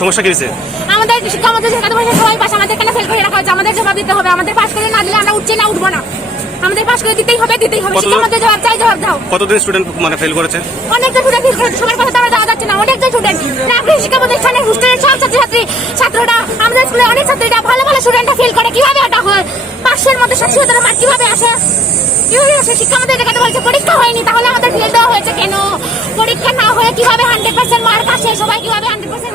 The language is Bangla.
সমস্যা কি হয়েছে? আমাদের শিক্ষা মন্ত্রী সবাই পাশে আমাদের কেন ফেল করে রাখা হয়েছে? আমাদের জবাব দিতে হবে। আমাদের পাশ করে না দিলে আমরা উঠছি না, উঠবো না। আমাদের পাশ করে দিতেই হবে। শিক্ষা মন্ত্রী জবাব চাই, জবাব দাও। কতদিন স্টুডেন্ট মানে ফেল করেছে? অনেকটা স্টুডেন্ট ফেল করেছে, সবার কথা আমরা যাওয়া যাচ্ছে না। অনেকটা স্টুডেন্ট নাগরিক শিক্ষা প্রতিষ্ঠানের হোস্টেলের সব ছাত্ররা আমাদের স্কুলে অনেক ছাত্রীরা ভালো ভালো স্টুডেন্টরা ফেল করে। কিভাবে ওটা হয়? 500-এর মধ্যে 700 মার্ক কিভাবে আসে? শিক্ষা মন্ত্রী দেখাতে বলছে পরীক্ষা হয়নি, তাহলে আমাদের ফেল দেওয়া হয়েছে কেন? পরীক্ষা না হয়ে কিভাবে 100% মার্ক আসে? সবাই কিভাবে 100%